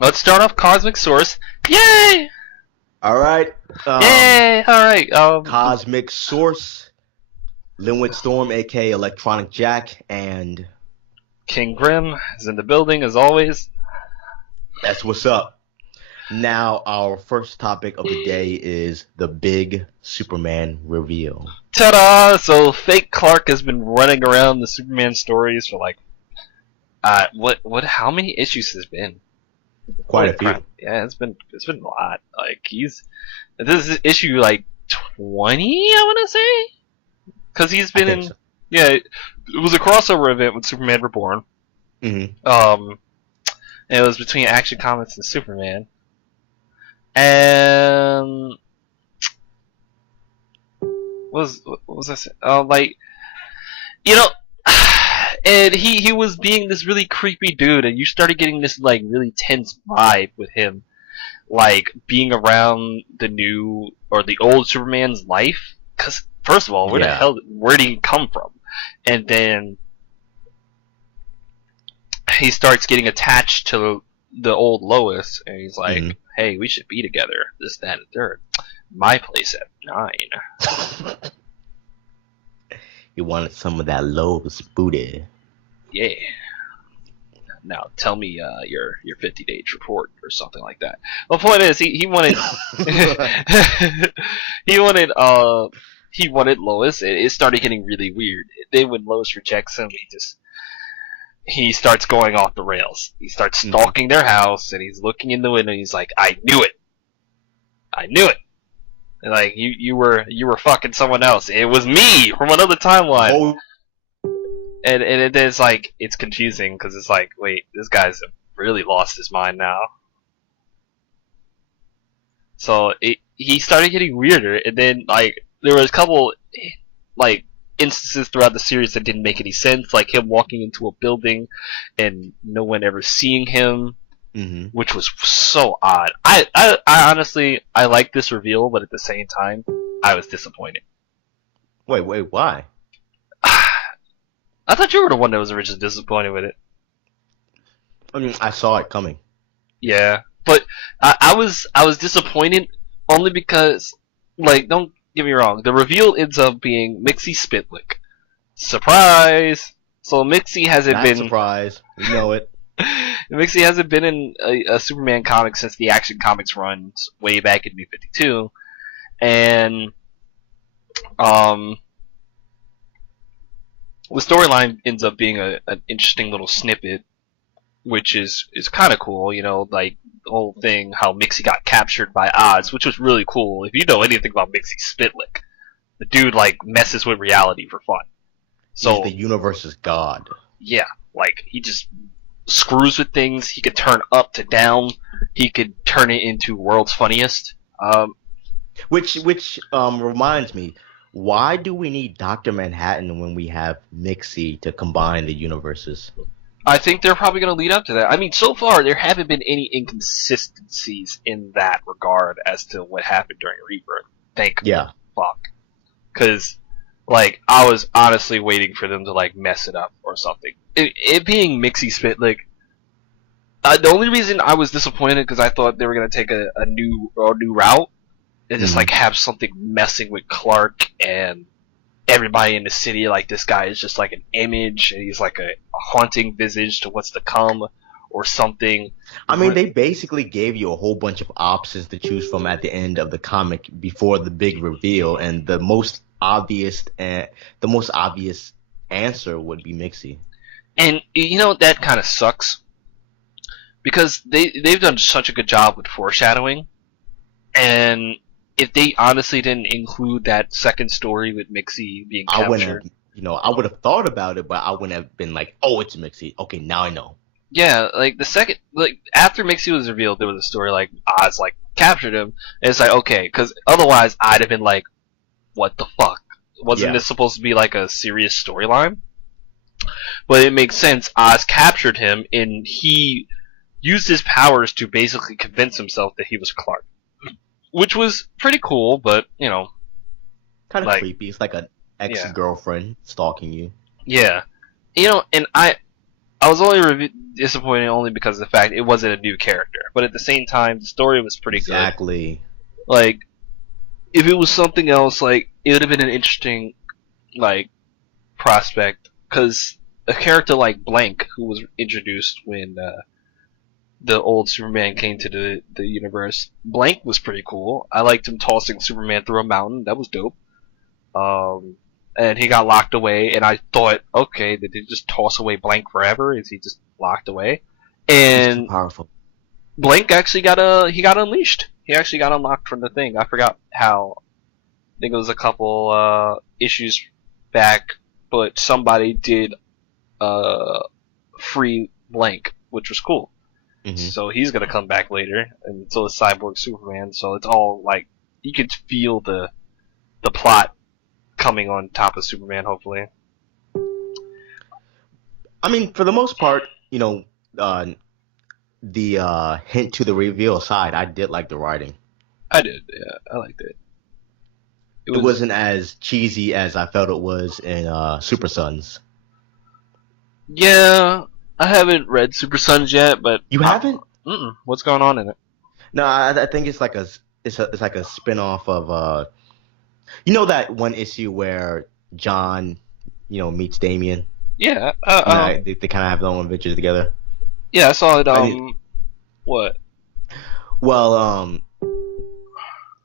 Let's start off Cosmic Source. Yay! All right. Yay! Alright, Cosmic Source, Linwood Storm, aka Electronic Jack, and King Grim is in the building as always. that's what's up. Now, our first topic of the day is the big Superman reveal. Ta-da! So, fake Clark has been running around the Superman stories for like, how many issues has been? Quite a few. Crap. Yeah, it's been a lot. Like, this is issue like 20, I want to say? Because he's been in, So. yeah, it was a crossover event with Superman Reborn. Mm-hmm. And it was between Action Comics and Superman. And what was I saying? Like, you know, and he was being this really creepy dude, and you started getting this like really tense vibe with him, like being around the new or the old Superman's life. Because first of all, where did he come from? And then he starts getting attached to the old Lois, and he's like, "Hey, we should be together. This, that, and third. My place at 9." You wanted some of that Lowe's booty. Yeah. Now tell me your 50-day report or something like that. The point is, he wanted he wanted Lois. It started getting really weird. Then when Lois rejects him, he starts going off the rails. He starts stalking their house, and he's looking in the window. And he's like, "I knew it. I knew it." And like you were fucking someone else. It was me from another timeline. Oh. And it's like it's confusing because it's like, wait, this guy's really lost his mind now. So he started getting weirder, and then like there was a couple like instances throughout the series that didn't make any sense, like him walking into a building and no one ever seeing him, which was so odd. I honestly I like this reveal, but at the same time I was disappointed. Wait, why? I thought you were the one that was originally disappointed with it. I mean, I saw it coming. Yeah, but I was disappointed only because, like, don't get me wrong, the reveal ends up being Mixie Spitlick. Surprise! So Mixie hasn't been surprise. We know it. Mixie hasn't been in a Superman comic since the Action Comics runs way back in New 52, and the storyline ends up being an interesting little snippet, which is kind of cool, you know, like the whole thing, how Mixie got captured by Oz, which was really cool. If you know anything about Mixie Spitlick, the dude like messes with reality for fun. So he's the universe's god. Yeah, like he just screws with things. He could turn up to down. He could turn it into world's funniest. Which reminds me, why do we need Dr. Manhattan when we have Mixie to combine the universes? I think they're probably going to lead up to that. I mean, so far there haven't been any inconsistencies in that regard as to what happened during Rebirth. Thank fuck. Because, like, I was honestly waiting for them to, like, mess it up or something. It being Mixie Spitlick, the only reason I was disappointed because I thought they were going to take a new route and just, like, have something messing with Clark and everybody in the city, like this guy is just like an image, and he's like a haunting visage to what's to come, or something. I mean, they basically gave you a whole bunch of options to choose from at the end of the comic before the big reveal, and the most obvious answer would be Mixie. And you know that kind of sucks because they've done such a good job with foreshadowing, and if they honestly didn't include that second story with Mixie being captured, I would have thought about it, but I wouldn't have been like, "Oh, it's Mixie." Okay, now I know. Yeah, like the second, like after Mixie was revealed, there was a story like Oz like captured him, and it's like okay, because otherwise I'd have been like, "What the fuck? Wasn't this supposed to be like a serious storyline?" But it makes sense. Oz captured him, and he used his powers to basically convince himself that he was Clark. Which was pretty cool, but, you know. Kind of creepy. It's like an ex-girlfriend stalking you. Yeah. You know, and I was only disappointed only because of the fact it wasn't a new character. but at the same time, the story was pretty good. Exactly. Like, if it was something else, like, it would have been an interesting, like, prospect. Because a character like Blank, who was introduced when the old Superman came to the universe, Blank was pretty cool. I liked him tossing Superman through a mountain. That was dope. And he got locked away, and I thought, okay, did they just toss away Blank forever? Is he just locked away? And He's too powerful. Blank actually got unleashed. He actually got unlocked from the thing. I forgot how. I think it was a couple issues back, but somebody did free Blank, which was cool. Mm-hmm. So he's gonna come back later, and so is Cyborg Superman. So it's all like you could feel the plot coming on top of Superman, hopefully. I mean, for the most part, you know, the hint to the reveal aside, I did like the writing. I did, yeah, I liked it. It wasn't as cheesy as I felt it was in Super Sons. Yeah, I haven't read Super Sons yet, but you haven't? What's going on in it? No, I think it's like it's like a spin-off of you know that one issue where John, you know, meets Damian. Yeah, they kind of have their own adventures together. Yeah, I saw it. What? Well,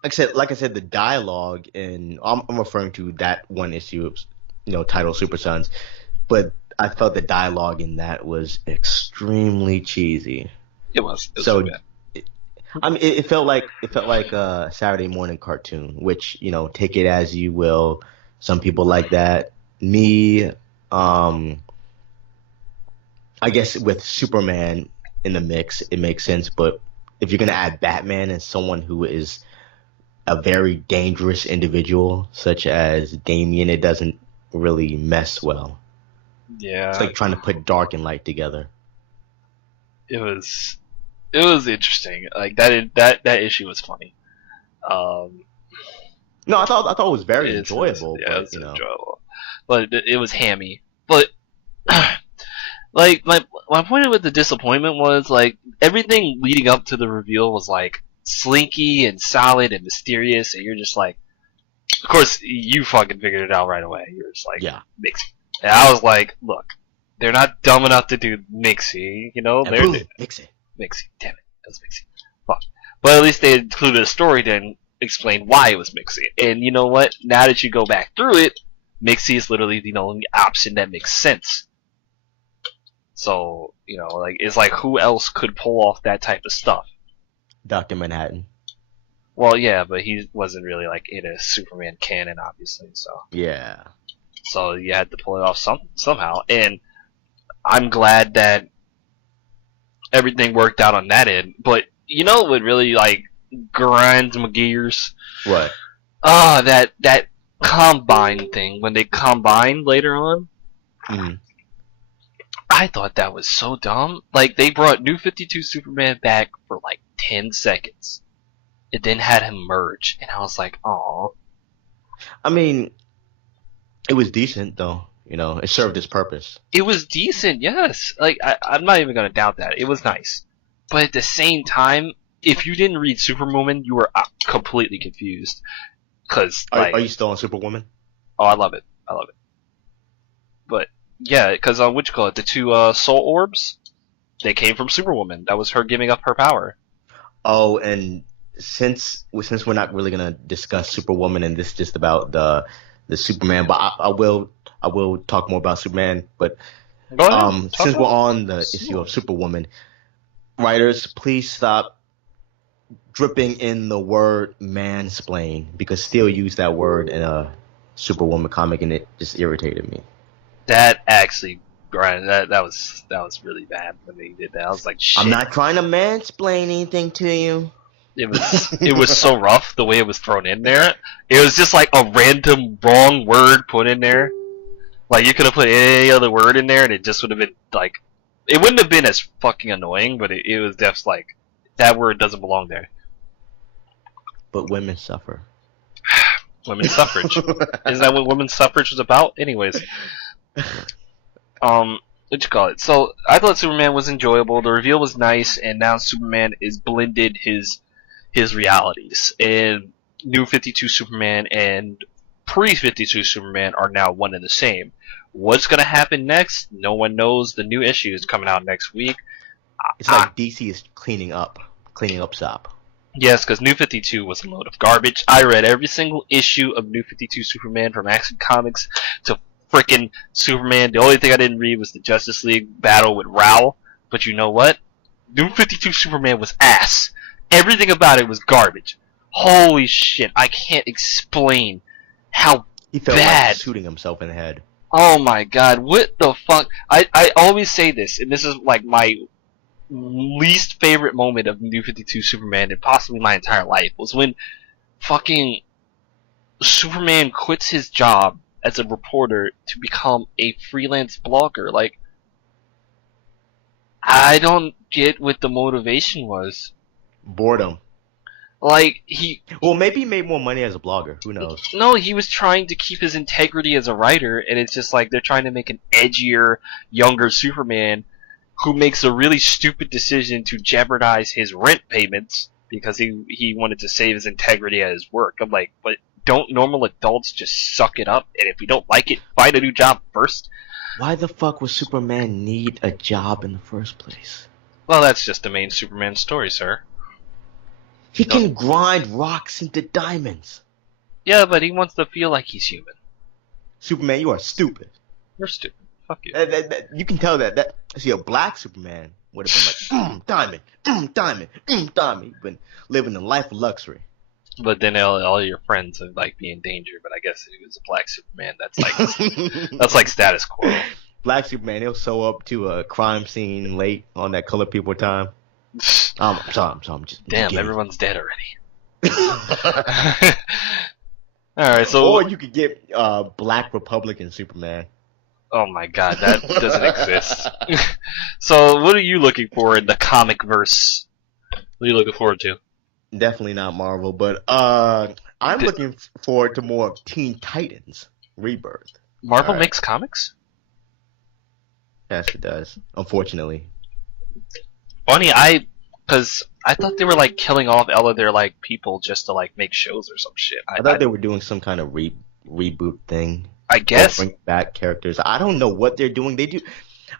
like I said, the dialogue, and I'm referring to that one issue, you know, titled Super Sons, but I felt the dialogue in that was extremely cheesy. It was so bad. I mean, it felt like a Saturday morning cartoon, which, you know, take it as you will. Some people like that. Me, I guess with Superman in the mix, it makes sense. But if you're gonna add Batman and someone who is a very dangerous individual, such as Damian, it doesn't really mesh well. Yeah, it's like trying to put dark and light together. It was interesting. Like that issue was funny. No, I thought it was very enjoyable. Yeah, but, it was enjoyable, but it was hammy. But like my point with the disappointment was like everything leading up to the reveal was like slinky and solid and mysterious, and you're just like, of course you fucking figured it out right away. You're just like, yeah, Mixie. And I was like, look, they're not dumb enough to do Mixie, you know? They're Mixie. Damn it, that was Mixie. Fuck. But at least they included a story to explain why it was Mixie. And you know what? Now that you go back through it, Mixie is literally the only option that makes sense. So, you know, like it's like who else could pull off that type of stuff? Dr. Manhattan. Well, yeah, but he wasn't really like in a Superman canon, obviously. So yeah. So you had to pull it off somehow, and I'm glad that everything worked out on that end. But you know what really like grinds my gears? What? That combine thing when they combined later on. Mm-hmm. I thought that was so dumb. Like they brought New 52 Superman back for like 10 seconds. It then had him merge, and I was like, "Aw." I mean, it was decent though. You know, it served its purpose. It was decent, yes. Like I'm not even gonna doubt that. It was nice, but at the same time, if you didn't read Superwoman, you were completely confused. Cause like, are you still on Superwoman? Oh, I love it. But yeah, because what you call it, the two soul orbs, they came from Superwoman. That was her giving up her power. Oh, and since we're not really gonna discuss Superwoman and this is just about the Superman, but I will talk more about Superman. But since we're on the issue of Superwoman, writers, please stop dripping in the word mansplain, because Steele used that word in a Superwoman comic and it just irritated me. That actually, Brian, that was really bad when they did that. I was like, shit. I'm not trying to mansplain anything to you. It was so rough the way it was thrown in there. It was just like a random wrong word put in there. Like you could have put any other word in there and it just would have been like, it wouldn't have been as fucking annoying, but it was just like that word doesn't belong there. But women suffer. Women's suffrage. Isn't that what women's suffrage was about? Anyways. what you call it? So I thought Superman was enjoyable. The reveal was nice, and now Superman is blended his realities. And New 52 Superman and pre 52 Superman are now one and the same. What's gonna happen next? No one knows. The new issue is coming out next week. It's like DC is cleaning up shop. Yes, because New 52 was a load of garbage. I read every single issue of New 52 Superman from Action Comics to frickin' Superman. The only thing I didn't read was the Justice League battle with Raoul. But you know what? New 52 Superman was ass. Everything about it was garbage. Holy shit, I can't explain how he felt bad. Like shooting himself in the head. Oh my god, what the fuck? I always say this, and this is like my least favorite moment of New 52 Superman and possibly my entire life was when fucking Superman quits his job as a reporter to become a freelance blogger. Like, I don't get what the motivation was. Boredom. Like, well, maybe he made more money as a blogger. Who knows? No, he was trying to keep his integrity as a writer, and it's just like they're trying to make an edgier, younger Superman who makes a really stupid decision to jeopardize his rent payments because he wanted to save his integrity at his work. I'm like, but don't normal adults just suck it up? And if you don't like it, find a new job first? Why the fuck would Superman need a job in the first place? Well, that's just the main Superman story, sir. He can grind rocks into diamonds. Yeah, but he wants to feel like he's human. Superman, you are stupid. You're stupid. Fuck you. You can tell that. See, a black Superman would have been like, diamond, diamond, diamond. He's been living a life of luxury. But then all your friends would like be in danger. But I guess if he was a black Superman, that's like status quo. Black Superman, he'll show up to a crime scene late on that Color People time. I'm sorry. I'm just. Damn, everyone's dead already. All right, so or you could get Black Republican Superman. Oh my god, that doesn't exist. So, what are you looking for in the comic verse? What are you looking forward to? Definitely not Marvel, but I'm looking forward to more of Teen Titans Rebirth. Marvel makes comics? Yes, it does. Unfortunately. Funny, because I thought they were like killing off all of their like people just to like make shows or some shit. I thought they were doing some kind of reboot thing. I guess bring back characters. I don't know what they're doing. They do.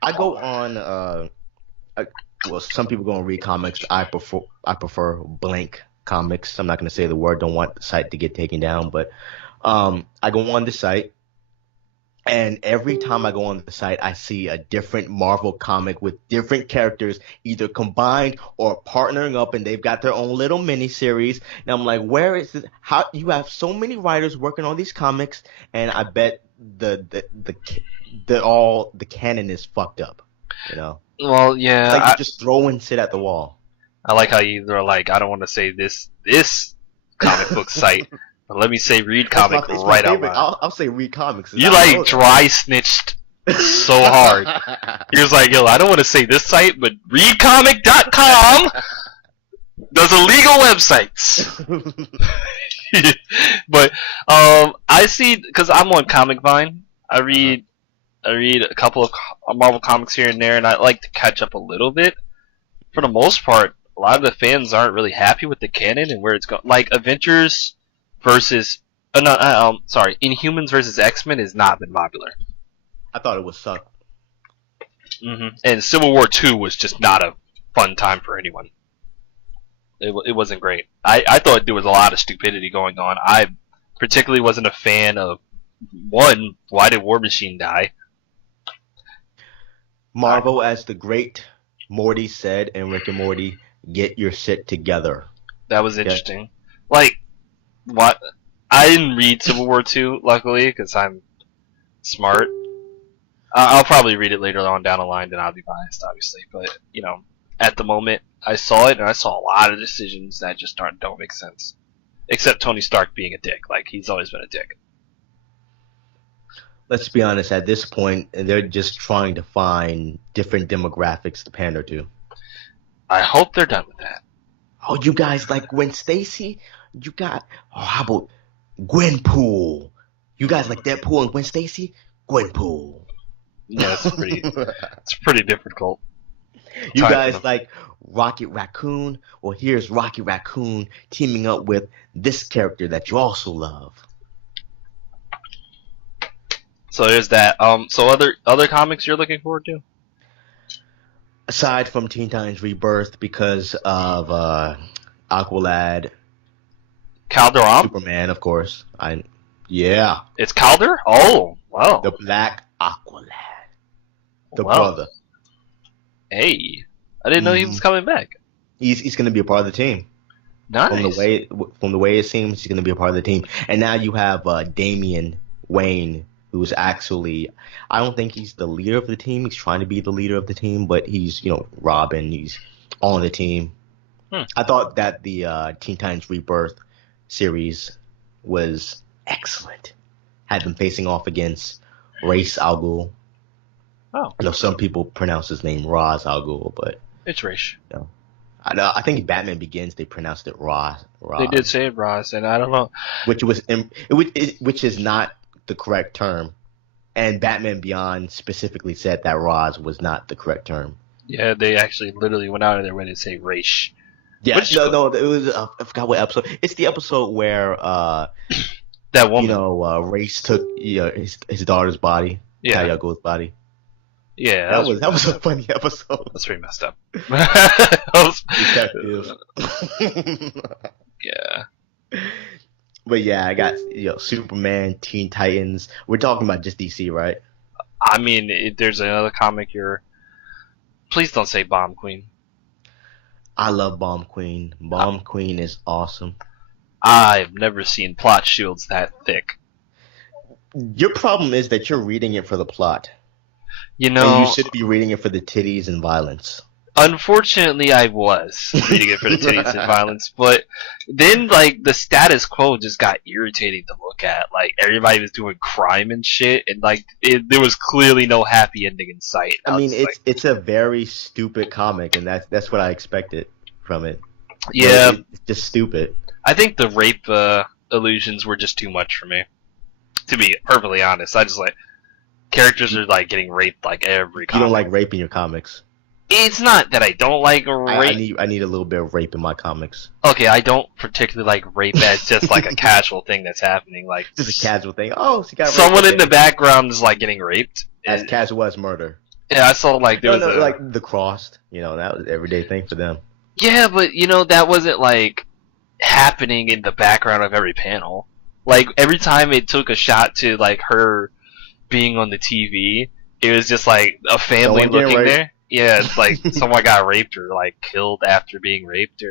I go on. Well, some people go on Read Comics. I prefer Blank Comics. I'm not going to say the word. Don't want the site to get taken down. But I go on the site, and every time I go on the site, I see a different Marvel comic with different characters, either combined or partnering up, and they've got their own little mini-series. And I'm like, where is this? How you have so many writers working on these comics, and I bet the canon is fucked up, you know? Well, yeah. It's like you just throw and sit at the wall. I like how you're like, I don't want to say this comic book site. Let me say Read Comic right out loud. I'll say Read Comics. You like dry snitched so hard. He was like, yo, I don't want to say this site, but readcomic.com does illegal websites. But I see, because I'm on Comic Vine, I read a couple of Marvel comics here and there, and I like to catch up a little bit. For the most part, a lot of the fans aren't really happy with the canon and where it's going. Like Avengers versus Inhumans versus X-Men has not been popular. I thought it would suck. And Civil War 2 was just not a fun time for anyone. It wasn't great. I thought there was a lot of stupidity going on. I particularly wasn't a fan of, one, why did War Machine die? Marvel, as the great Morty said in Rick and Morty, get your shit together. That was interesting. Like, what? I didn't read Civil War 2, luckily, because I'm smart. I'll probably read it later on down the line, and I'll be biased, obviously. But, you know, at the moment, I saw it, and I saw a lot of decisions that just don't make sense. Except Tony Stark being a dick. Like, he's always been a dick. Let's be honest, at this point, they're just trying to find different demographics to pander to. I hope they're done with that. Oh, you guys like Gwen Stacy? You got... Oh, how about Gwenpool? You guys like Deadpool and Gwen Stacy? Gwenpool. Yeah, it's pretty difficult. You guys like Rocket Raccoon? Well, here's Rocket Raccoon teaming up with this character that you also love. So there's that. So other comics you're looking forward to? Aside from Teen Titans Rebirth, because of Aqualad, Calderon, Superman, of course. Yeah. It's Calder? Oh, wow. The Black Aqualad, the brother. Hey, I didn't know he was coming back. He's going to be a part of the team. Nice. From the way it seems, he's going to be a part of the team. And now you have Damian Wayne, who's actually, I don't think he's the leader of the team. He's trying to be the leader of the team, but he's, Robin. He's on the team. I thought that the Teen Titans Rebirth series was excellent. Had them facing off against Ra's al Ghul. Oh. I know some people pronounce his name Ra's al Ghul, but it's Ra's. I think Batman Begins they pronounced it Ra's. They did say it Ra's, and I don't know which is not the correct term. And Batman Beyond specifically said that Ra's was not the correct term. Yeah, they actually literally went out of their way to say Ra's. Yeah, no, it was I forgot what episode. It's the episode where that woman, Ra's took his daughter's body, Talia al Ghul's body. Yeah, that was a funny episode. That's pretty messed up. Detective. Yeah. But yeah, I got Superman, Teen Titans. We're talking about just DC, right? I mean, if there's another comic please don't say Bomb Queen. I love Bomb Queen. Bomb Queen is awesome. I've never seen plot shields that thick. Your problem is that you're reading it for the plot. And you should be reading it for the titties and violence. Unfortunately, I was reading it for the titties and violence, but then the status quo just got irritating to look at. Everybody was doing crime and shit, and there was clearly no happy ending in sight. I mean, it's a very stupid comic, and that's what I expected from it. Yeah, it's just stupid. I think the rape illusions were just too much for me. To be perfectly honest, I just characters are getting raped every comic. You don't like rape in your comics. It's not that I don't like rape. I need a little bit of rape in my comics. Okay, I don't particularly like rape as just a casual thing that's happening. Just a casual thing. Oh, she got raped. Someone in the background is getting raped. As casual as murder. Yeah, I saw there was the crossed. That was an everyday thing for them. Yeah, but that wasn't happening in the background of every panel. Every time it took a shot to her being on the TV, it was just a family looking there. Yeah, it's someone got raped or killed after being raped,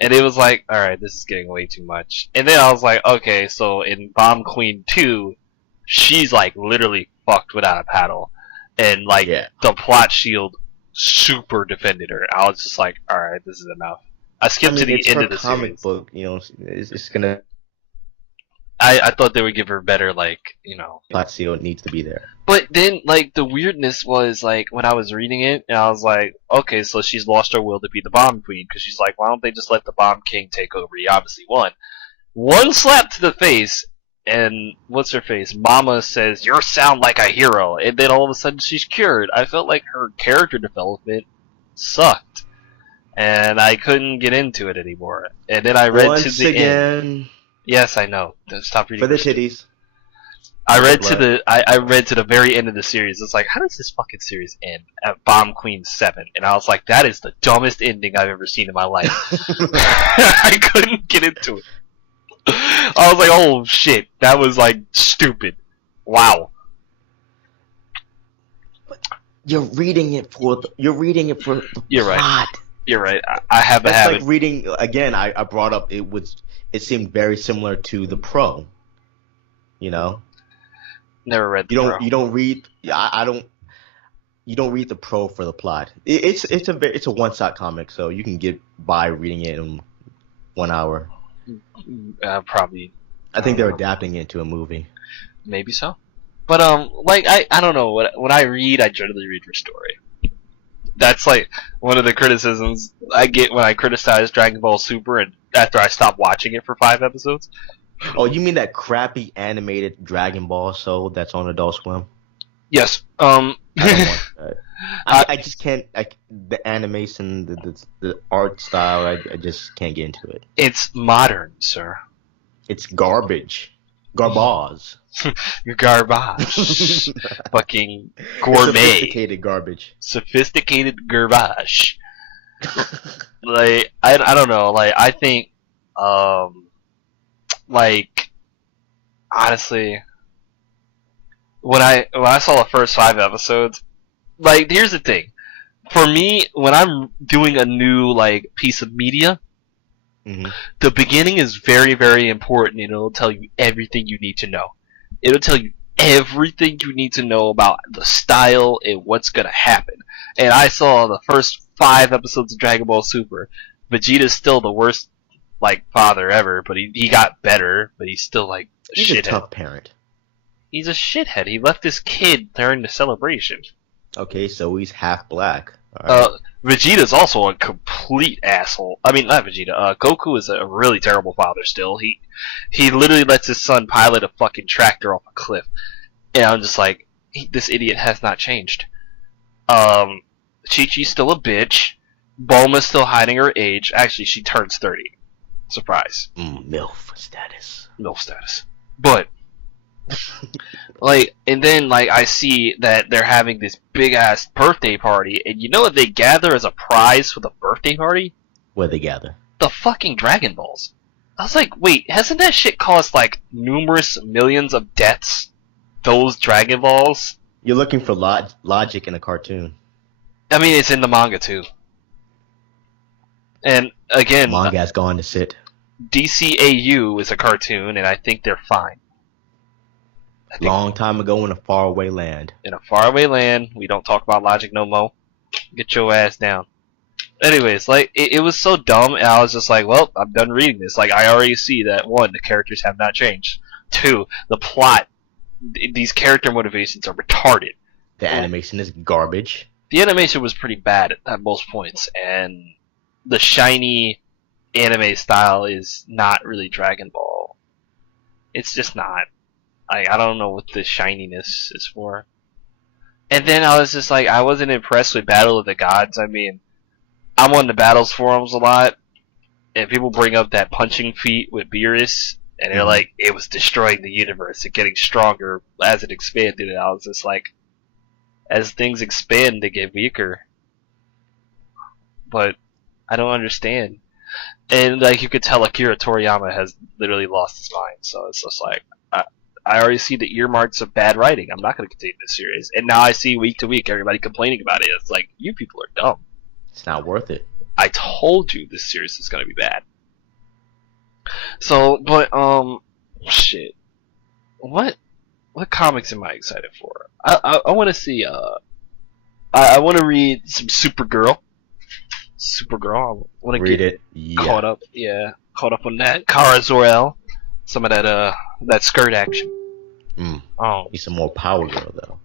and it was all right, this is getting way too much. And then I was okay, so in Bomb Queen 2, she's literally fucked without a paddle, and the plot shield super defended her. I was just all right, this is enough. I skipped to the end of the comic series. Book, it's gonna. I thought they would give her better, plot shield needs to be there. But then, the weirdness was, when I was reading it, and I was okay, so she's lost her will to be the Bomb Queen, because she's why don't they just let the Bomb King take over? He obviously won. One slap to the face, and what's her face? Mama says, "You sound like a hero," and then all of a sudden she's cured. I felt like her character development sucked, and I couldn't get into it anymore. And then I read to the end. Yes, I know. Stop reading. For the titties. I read to the very end of the series. It's how does this fucking series end at Bomb Queen 7? And I was that is the dumbest ending I've ever seen in my life. I couldn't get into it. I was oh shit, that was stupid. Wow. You're reading it for the You're plot. Right. You're right. I have a habit. Reading again. I brought up it seemed very similar to The Pro. Never read The Pro. You don't read. I don't. You don't read The Pro for the plot. It's a one-shot comic, so you can get by reading it in 1 hour. Probably. I think they're adapting it to a movie. Maybe so. But I don't know. When I read, I generally read for story. That's one of the criticisms I get when I criticize Dragon Ball Super, and after I stop watching it for 5 episodes. Oh, you mean that crappy animated Dragon Ball show that's on Adult Swim? Yes. I don't want that. I just can't. The animation, the art style, I just can't get into it. It's modern, sir. It's garbage. Garbage. You're garbage. Fucking gourmet. It's sophisticated garbage. Sophisticated garbage. Like I don't know. Like I think, like honestly, when I saw the first 5 episodes, like here's the thing. For me, when I'm doing a new like piece of media, the beginning is very, very important, and it'll tell you everything you need to know. It'll tell you everything you need to know about the style and what's gonna happen. And I saw the first 5 episodes of Dragon Ball Super. Vegeta's still the worst like father ever, but he got better, but he's still like a he's shithead. A tough parent. He's a shithead. He left his kid during the celebration. Okay, so he's half black. Right. Vegeta's also a complete asshole. I mean, not Vegeta. Goku is a really terrible father still. He literally lets his son pilot a fucking tractor off a cliff. And I'm just like, this idiot has not changed. Chi-Chi's still a bitch. Bulma's still hiding her age. Actually, she turns 30. Surprise. MILF status. MILF status. But like, and then like I see that they're having this big ass birthday party, and you know what they gather as a prize for the birthday party? What they gather? The fucking Dragon Balls. I was like, wait, hasn't that shit cost like numerous millions of deaths? Those Dragon Balls? You're looking for logic in a cartoon. I mean, it's in the manga too. And again, manga's gone to sit. DCEU is a cartoon, and I think they're fine. Long time ago in a faraway land. In a faraway land, we don't talk about logic no more. Get your ass down. Anyways, like, it was so dumb, and I was just like, well, I'm done reading this. Like, I already see that, 1, the characters have not changed. 2, the plot, these character motivations are retarded. The animation is garbage. The animation was pretty bad at most points, and the shiny anime style is not really Dragon Ball. It's just not. I don't know what the shininess is for. And then I was just like, I wasn't impressed with Battle of the Gods. I mean, I'm on the Battles forums a lot, and people bring up that punching feat with Beerus, and they're like, it was destroying the universe and getting stronger as it expanded. And I was just like, as things expand, they get weaker. But I don't understand. And like you could tell, Akira Toriyama has literally lost his mind. So it's just like, I already see the earmarks of bad writing. I'm not going to continue this series. And now I see week to week everybody complaining about it. It's like, you people are dumb. It's not worth it. I told you this series is going to be bad. So, but, shit. What comics am I excited for? I want to see, I want to read some Supergirl. I want to get it. Caught up. Yeah, caught up on that. Kara Zor-El. Some of that skirt action. Need some more Power Girl though.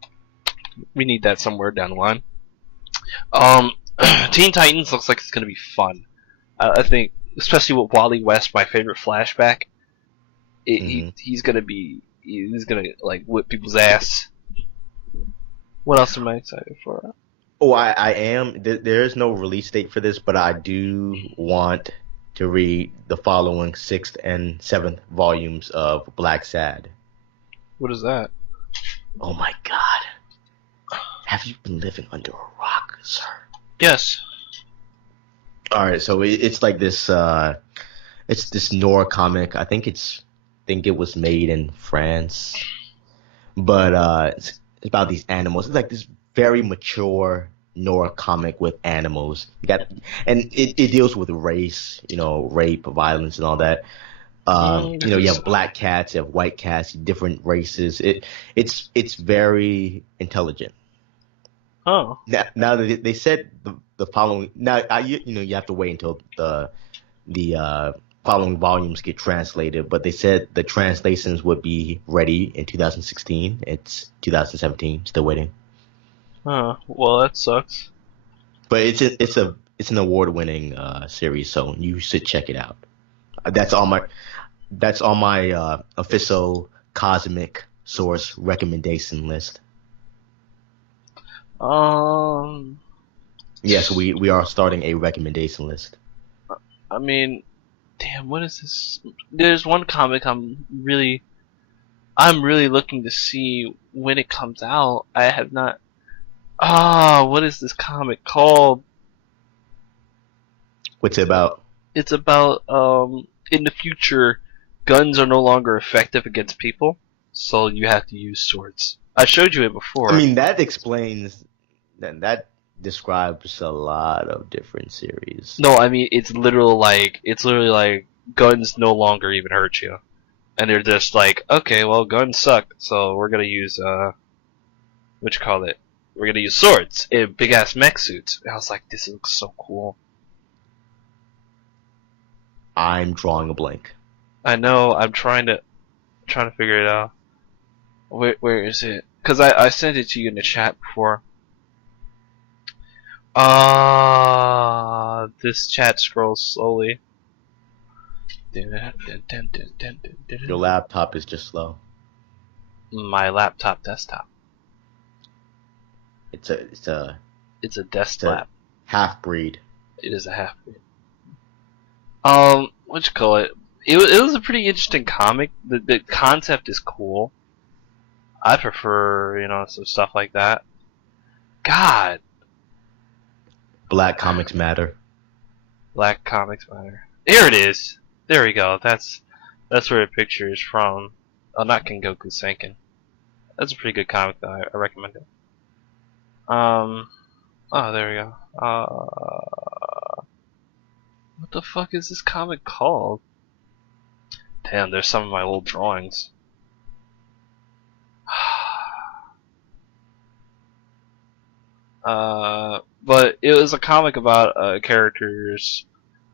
We need that somewhere down the line. Teen Titans looks like it's gonna be fun. I think, especially with Wally West, my favorite flashback. He's gonna like whip people's ass. What else am I excited for? Oh, I am. There's no release date for this, but I do want to read the following 6th and 7th volumes of Black Sad. What is that? Oh my god. Have you been living under a rock, sir? Yes. Alright, so it's like this, it's this noir comic. I think it was made in France. But, it's about these animals. It's like this very mature noir comic with animals. And it deals with race, rape, violence, and all that. You have black cats, you have white cats, different races. It's very intelligent. Oh. Now they said the following. Now you have to wait until the following volumes get translated. But they said the translations would be ready in 2016. It's 2017. Still waiting. Huh. Well, that sucks. But it's an award-winning series, so you should check it out. That's on my official cosmic source recommendation list. Yes, we are starting a recommendation list. I mean, damn, what is this? There's one comic I'm really looking to see when it comes out. I have not. What is this comic called? What's it about? It's about in the future, guns are no longer effective against people, so you have to use swords. I showed you it before. I mean, that explains that describes a lot of different series. No, I mean it's literally like guns no longer even hurt you, and they're just like, okay, well guns suck, so we're gonna use what you call it? We're gonna use swords in big ass mech suits. And I was like, this looks so cool. I'm drawing a blank. I know. I'm trying to figure it out. Where is it? Because I sent it to you in the chat before. This chat scrolls slowly. Your laptop is just slow. My laptop desktop. It's a desktop. Half breed. It is a half breed. What you call it? It was a pretty interesting comic. The concept is cool. I prefer, some stuff like that. God. Black comics matter. Black comics matter. There it is. There we go. That's where the picture is from. Oh, not Kengoku Senkin. That's a pretty good comic though. I recommend it. Oh, there we go. What the fuck is this comic called? Damn, there's some of my old drawings. But it was a comic about characters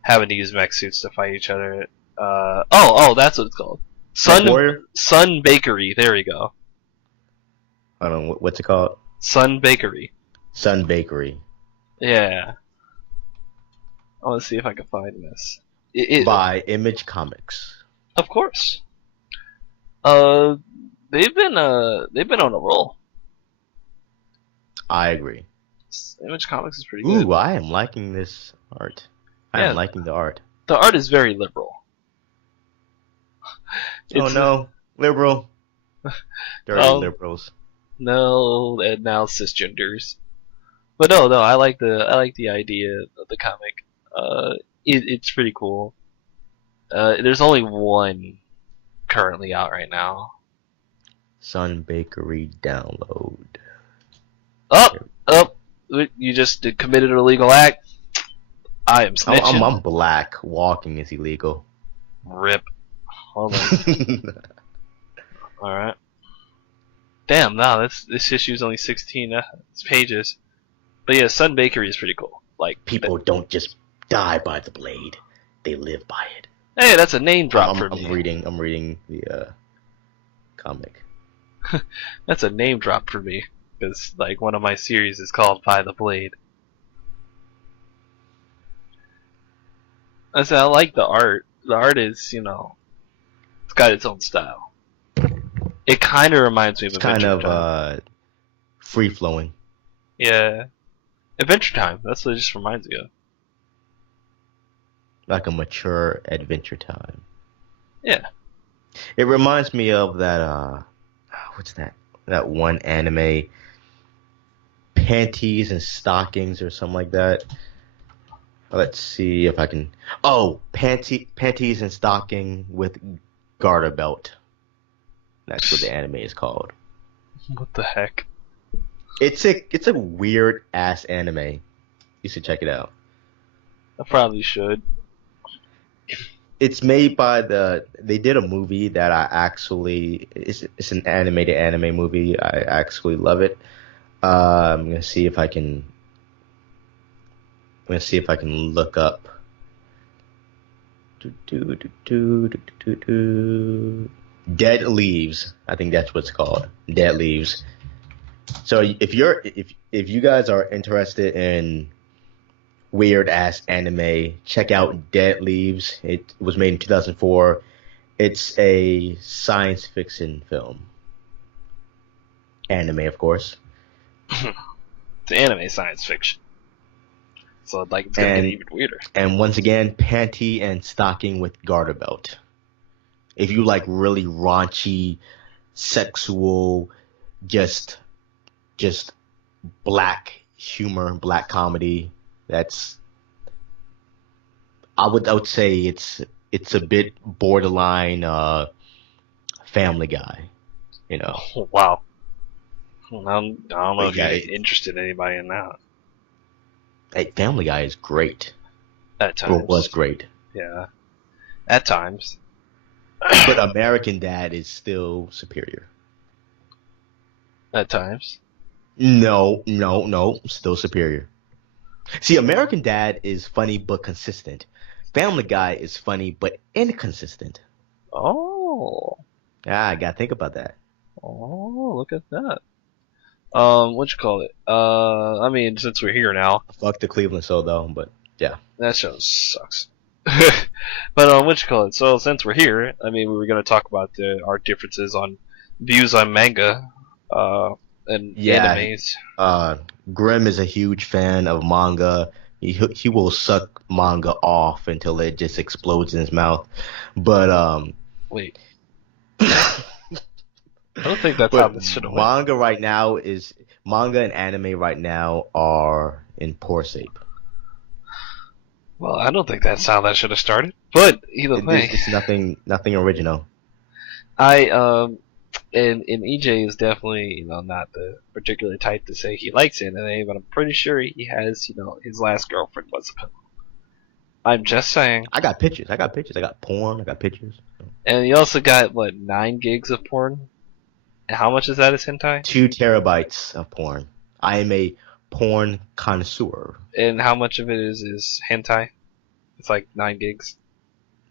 having to use mech suits to fight each other. That's what it's called. Sun Bakery. There we go. I don't know what's it called. Sun Bakery. Sun Bakery. Yeah. I want to see if I can find this. By Image Comics. Of course. They've been on a roll. I agree. Image Comics is pretty good. Ooh, I am liking this art. I am liking the art. The art is very liberal. Oh no, liberal. Dirty liberals. No, and now cisgenders. But no, I like the idea of the comic. It's pretty cool. There's only one currently out right now. Sun Bakery download. You just committed an illegal act. I am snitching. I'm black. Walking is illegal. Rip. Hold on. Alright. Damn, no, this issue is only 16 pages. But yeah, Sun Bakery is pretty cool. Like, people don't just die by the blade; they live by it. Hey, that's a name drop for me. I'm reading the comic. That's a name drop for me, because like one of my series is called By the Blade. I said I like the art. The art is, it's got its own style. It kind of reminds me of Adventure Time. Free flowing. Yeah. Adventure Time. That's what it just reminds me of. Like a mature Adventure Time. Yeah. It reminds me of that, what's that? That one anime, Panties and Stockings or something like that. Let's see if I can... Oh, Panties and Stocking with Garter Belt. That's what the anime is called. What the heck? It's a weird ass anime. You should check it out. I probably should. It's made by they did a movie that I actually... It's an animated anime movie. I actually love it. I'm gonna see if I can look up. Dead Leaves. I think that's what it's called. Dead Leaves. So if you guys are interested in weird ass anime, check out Dead Leaves. It was made in 2004. It's a science fiction film. Anime, of course. It's anime science fiction. So like it's gonna get even weirder. And once again, panty and stocking with garter belt. If you like really raunchy, sexual, just black humor, black comedy, I would say it's a bit borderline Family Guy, you know. Oh, wow. I don't know if you're interested in anybody in that. Hey, Family Guy is great. At times. Or was great. Yeah. At times. But American Dad is still superior. At times. No. Still superior. See, American Dad is funny but consistent. Family Guy is funny but inconsistent. Oh. Yeah, I gotta think about that. Oh, look at that. What you call it? I mean, since we're here now. Fuck the Cleveland Soul though, but yeah. That show sucks. But what you call it? So since we're here, I mean, we were gonna talk about our differences on views on manga, and animes. Grimm is a huge fan of manga. He will suck manga off until it just explodes in his mouth. But wait. I don't think that's how this should have went. Manga and anime right now are in poor shape. Well, I don't think that's how that should have started. But either way, it's nothing original. And EJ is definitely not the particular type to say he likes anime, but I'm pretty sure he has his last girlfriend was a pillow. I'm just saying. I got pictures. I got porn. I got pictures. And he also got 9 gigs of porn. And how much is that as hentai? 2 terabytes of porn. I am a porn connoisseur. And how much of it is hentai? It's like 9 gigs.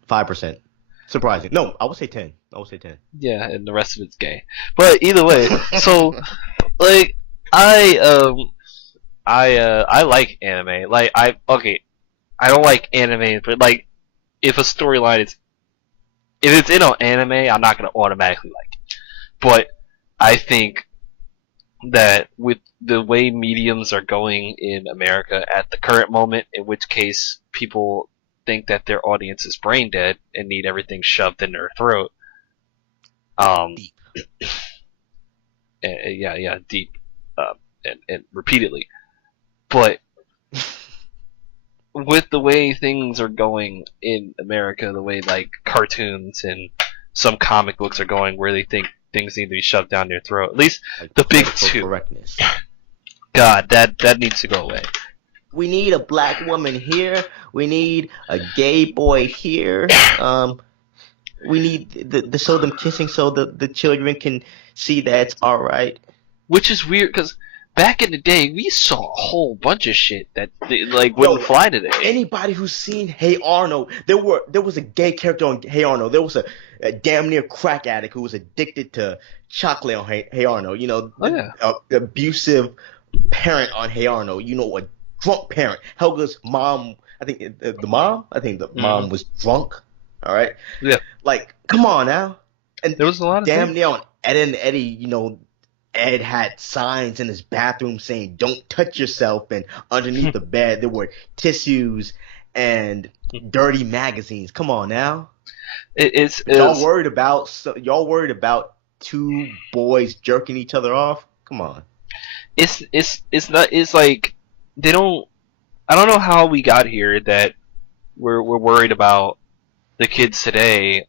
5%. Surprising. No, I would say 10. Yeah, and the rest of it's gay. But either way, so I like anime. I don't like anime, but if a storyline if it's in an anime, I'm not gonna automatically like it. But I think that with the way mediums are going in America at the current moment, in which case people think that their audience is brain dead and need everything shoved in their throat. Deep, and repeatedly. But with the way things are going in America, the way cartoons and some comic books are going, where they think things need to be shoved down their throat. At least the big two. Correctness. God, that needs to go away. We need a black woman here. We need a gay boy here. We need to show them kissing so the children can see that it's all right. Which is weird because back in the day, we saw a whole bunch of shit that wouldn't fly today. Anybody who's seen Hey Arnold, there was a gay character on Hey Arnold. There was a damn near crack addict who was addicted to chocolate on Hey Arnold. The abusive parent on Hey Arnold. A drunk parent. Helga's mom. I think the mom was drunk. All right. Yeah. Come on now. And there was a lot of damn near on Ed and Eddie. Ed had signs in his bathroom saying "Don't touch yourself," and underneath the bed there were tissues and dirty magazines. Come on now. Y'all worried about 2 boys jerking each other off? Come on. It's like they don't. I don't know how we got here that we're worried about the kids today.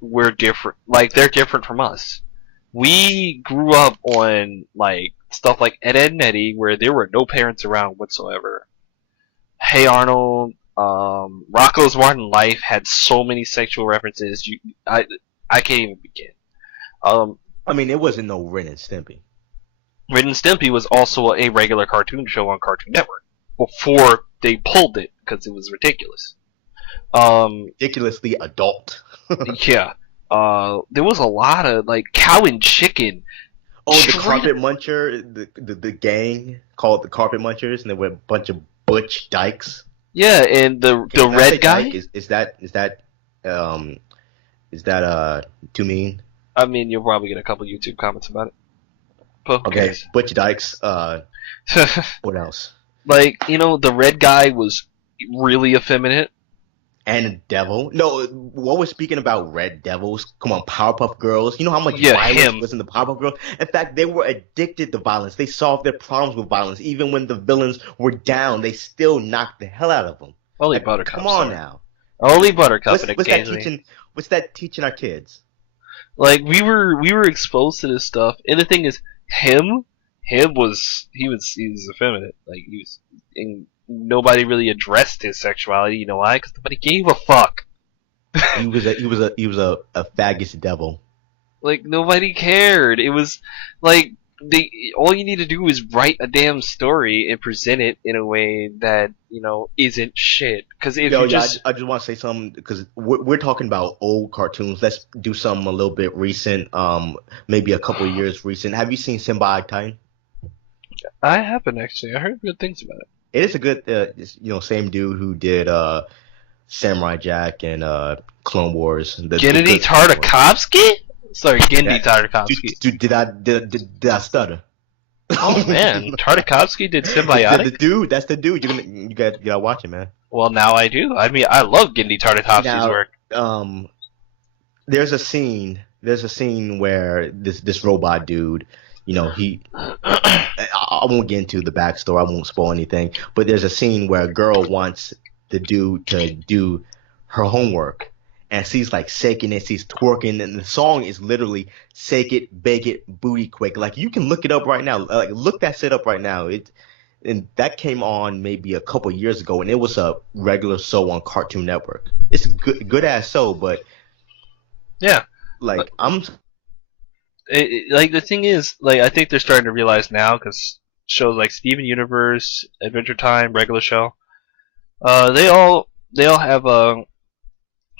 We're different. They're different from us. We grew up on stuff like Ed, Edd n Eddy, where there were no parents around whatsoever. Hey Arnold, Rocko's Modern Life had so many sexual references. I can't even begin. It wasn't no Ren and Stimpy. Ren and Stimpy was also a regular cartoon show on Cartoon Network before they pulled it because it was ridiculous. Ridiculously adult. Yeah. There was a lot of Cow and Chicken. Oh, the Carpet Muncher, the gang called the Carpet Munchers, and there were a bunch of butch dykes. Yeah, and the red guy. Is that too mean? I mean, you'll probably get a couple YouTube comments about it. But okay, butch dykes. What else? Like, the red guy was really effeminate. And a devil. No, what we're speaking about Red Devils. Come on, Powerpuff Girls. You know how much Yeah, violence him. was in the Powerpuff Girls? In fact, they were addicted to violence. They solved their problems with violence. Even when the villains were down, they still knocked the hell out of them. Only Like, Buttercup, come on sorry. now. Only Buttercup, and What's that occasionally. teaching? What's that teaching our kids? Like, we were exposed to this stuff, and the thing is, him he was effeminate. Like, and nobody really addressed his sexuality. You know why? Because nobody gave a fuck. He was a faggot devil. Like, nobody cared. It was like all you need to do is write a damn story and present it in a way that isn't shit. Because if Yo, you yeah, just I just want to say something because we're talking about old cartoons. Let's do something a little bit recent. Maybe a couple of years recent. Have you seen Symbiote Titan? I haven't actually. I heard good things about it. It is a good, same dude who did Samurai Jack and Clone Wars. Gennady Tartakovsky? Sorry, Gendy That, Tartakovsky. did I stutter? Oh man, Tartakovsky did Symbiotic? That's the dude. You gotta watch it, man. Well, now I do. I mean, I love Gendy Tartakovsky's Now, work. there's a scene. There's a scene where this robot dude, I won't get into the backstory. I won't spoil anything. But there's a scene where a girl wants the dude to do her homework, and she's like shaking it, she's twerking, and the song is literally "Shake It, Bake It, Booty Quick." Like you can look it up right now. Like look that shit up right now. And that came on maybe a couple years ago, and it was a regular show on Cartoon Network. It's a good ass show, but Yeah. like Like the thing is, like I think they're starting to realize now because shows like Steven Universe, Adventure Time, regular show, they all have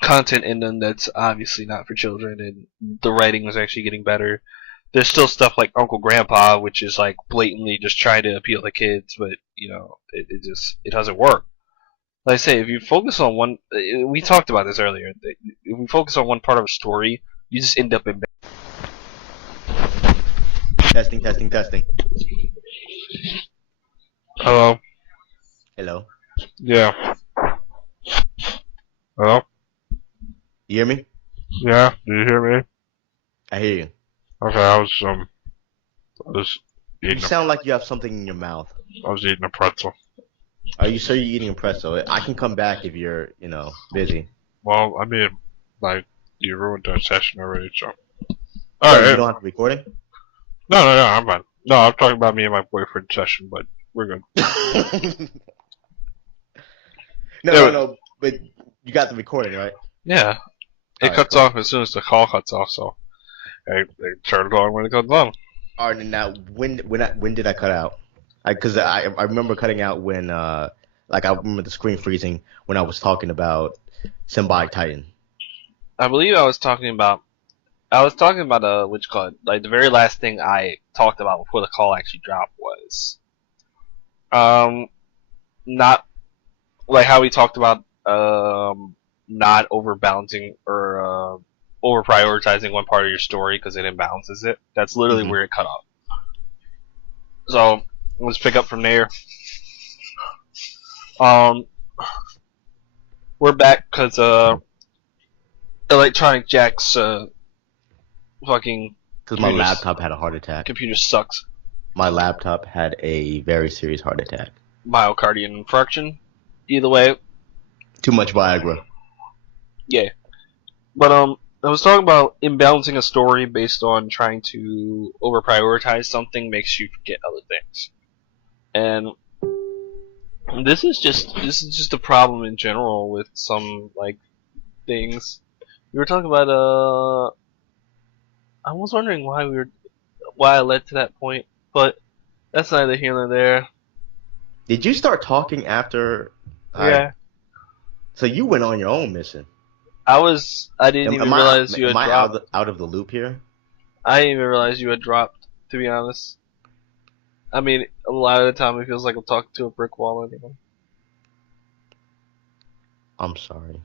content in them that's obviously not for children, and the writing is actually getting better. There's still stuff like Uncle Grandpa, which is like blatantly just trying to appeal to kids, but it doesn't work. Like I say, if you focus on one, we talked about this earlier. If we focus on one part of a story, you just end up in. testing, testing, testing. Hello. Hello, Yeah. Hello. you hear me? Yeah. Do you hear me? I hear you. Okay. I was You eating. sound like you have something in your mouth. I was eating a pretzel. Are you sure you're eating a pretzel? I can come back if you're, busy. Well, I mean, like you ruined our session already, so. Oh, All you right. don't have to recording? No, I'm fine. No, I'm talking about me and my boyfriend session, but we're good. No. But you got the recording, right? Yeah. It Alright, cuts cool. off as soon as the call cuts off, so they turn it on when it cuts on. All right, now when did I cut out? Because I remember cutting out when like I remember the screen freezing when I was talking about Symbiote Titan. I believe I was talking about what you call it, like the very last thing I talked about before the call actually dropped was not like how we talked about not overbalancing or over prioritizing one part of your story because it imbalances it. That's literally where it cut off. So let's pick up from there. We're back because Electronic Jack's fucking Because my laptop had a heart attack. computer sucks. My laptop had a very serious heart attack. Myocardial infarction. Either way, Too much Viagra. yeah. But I was talking about imbalancing a story based on trying to over prioritize something makes you forget other things. And this is just a problem in general with some like things. We were talking about I was wondering why I led to that point, but that's neither here nor there. Did you start talking after? Yeah. So you went on your own mission. I didn't even realize you had dropped. dropped. Am I out of the loop here? I didn't even realize you had dropped, to be honest. I mean, a lot of the time it feels like I'm talking to a brick wall anyway. I'm sorry.